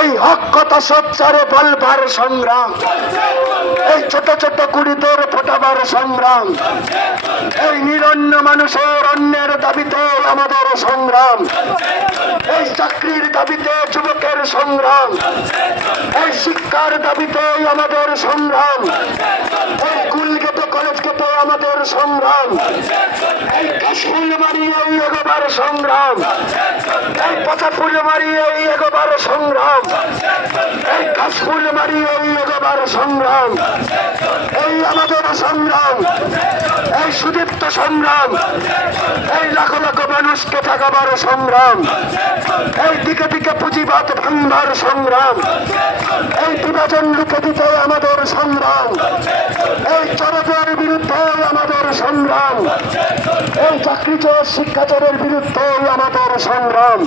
এই হক কথা সোচ্চারে বলবার সংগ্রাম। এই ছোট ছোট কুড়িদের ফোটাবার সংগ্রাম। এই নিরন্ন মানুষের অন্যের দাবিতে আমাদের সংগ্রাম। এই চাকরির দাবিতে যুবকের সংগ্রাম। এই শিক্ষার দাবিতে আমাদের সংগ্রাম। এই স্কুল গেটে, কলেজ গেটে আমাদের সংগ্রাম। এই মারিয়ে এই এগোবার সংগ্রাম। এই পচা ফুল মারিয়ে এই এগোবার সংগ্রাম। এই কাশফুল মারিয়ে এই এগোবার সংগ্রাম। সংগ্রাম, এই সুদীপ্ত সংগ্রাম, এই লাখো লাখো মানুষকে ঠেকাবার সংগ্রাম, এই দিকে দিকে পুঁজিবাদ ভাঙবার সংগ্রাম, এই বিভাজন লুকে দিতে আমাদের সংগ্রাম, এই চরকের বিরুদ্ধে আমাদের সংগ্রাম, এই চাকরিচোর শিক্ষাচরের বিরুদ্ধে আমাদের সংগ্রাম,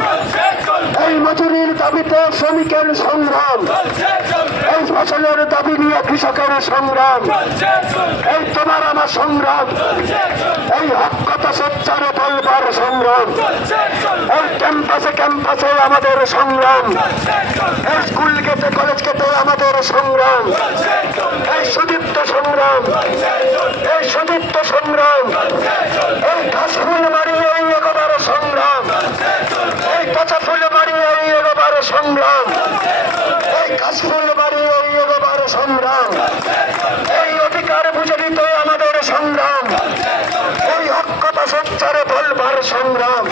এই মজুরির দাবিতে শ্রমিকের সংগ্রাম, এই ফসলের দাবি নিয়ে কৃষকের সংগ্রাম এই তোমার আমার সংগ্রাম। এই হকতা সোচ্চারে বলবার সংগ্রাম। এই ক্যাম্পাসে ক্যাম্পাসে আমাদের সংগ্রাম। এই স্কুল গেটে কলেজ গেটে আমাদের সংগ্রাম। এই সুদীপ্ত সংগ্রাম। এই সুদীপ্ত সংগ্রাম। এই ঘাস ফুল মারিয়ে এই এগোবার সংগ্রাম। এই পচা ফুল মারিয়ে এই এগোবার সংগ্রাম। এই ঘাস ফুল মারিয়ে এই এগোবার সংগ্রাম এই অধিকার বুঝে নিতে আমাদের সংগ্রাম এই সচ্চারে বলবার সংগ্রাম।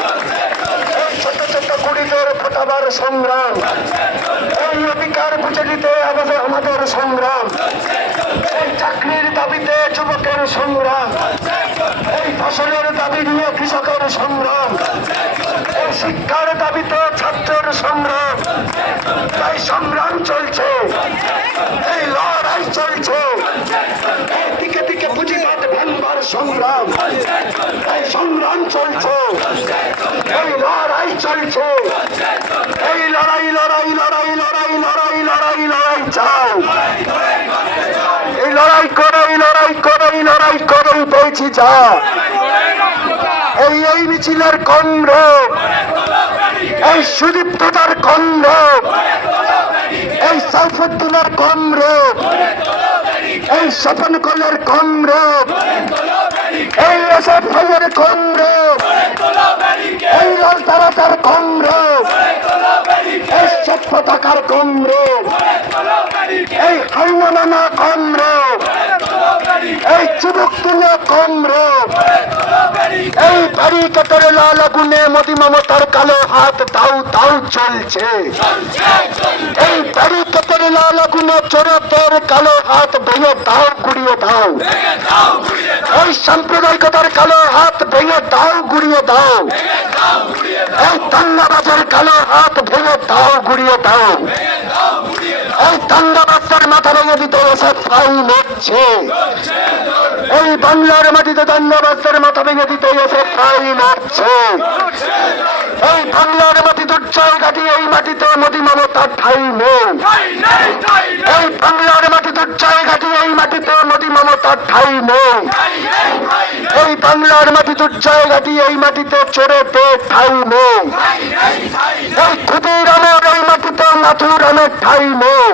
ছোট ছোট কুড়িদের ফোটাবার সংগ্রাম। এই অধিকার বুঝে নিতে আমাদের আমাদের সংগ্রাম। এই চাকরির দাবিতে যুবকের সংগ্রাম। এই ফসলের দাবি নিয়ে কৃষকের সংগ্রাম। এই শিক্ষার দাবিতে ছাত্রের সংগ্রাম। তাই সংগ্রাম চলছে। এই লড়াই চলছে। সংগ্রাম। এই সংগ্রাম চলছে। এই লড়াই চলছে। এই লড়াই লড়াই লড়াই লড়াই লড়াই লড়াই লড়াই চাও। এই লড়াই করে, এই লড়াই করে, এই লড়াই করেই পেয়েছি যা। এই এই মিছিলের কন্ড। এই সুদীপ্ততার কন্ড। এই সাইফুদ্দিনের এই স্বপন কলের কন্ড। ভাইয়ের কন্ড এই লাল তারাতার কন্ড এই সভ্যতাকার কন্ড এই হাইনানা কন্ড এই চুবুক তুলে কন্ড এই বাড়ি কাতরে লাল আগুনে মোদি কালো হাত, দাউ দাউ চলছে। এই বাড়ি কাতরে লাল আগুনে চোরদের কালো হাত, ভেঙে দাও, গুড়িয়ে দাও। এই সাম্প্রদায়িকতার কালো হাত, ভেঙে দাও, গুড়িয়ে দাও। এই দাঙ্গাবাজের কালো হাত, ভেঙে দাও, গুড়িয়ে দাও। এই দাঙ্গাবাজের মাথা ভেঙে দিতে এসে ফাইল হচ্ছে এই বাংলার মাটিতে দাঙ্গাবাজের মাথা ভেঙে দিতে এসে ফাইল হচ্ছে এই বাংলার মাটি দুর্জয় ঘাটি এই মাটিতে মোদী মমতার ঠাই নেই। এই বাংলার মাটি দুর্জয় ঘাটি এই মাটিতে মোদী মমতার ঠাই নেই। এই বাংলার মাটি দুর্জয় ঘাটি এই মাটিতে চড়ে চোরেতে ঠাই নেই। এই ক্ষুদির ক্ষুদিরামের এই মাটিতে নাথুরামের ঠাই নেই।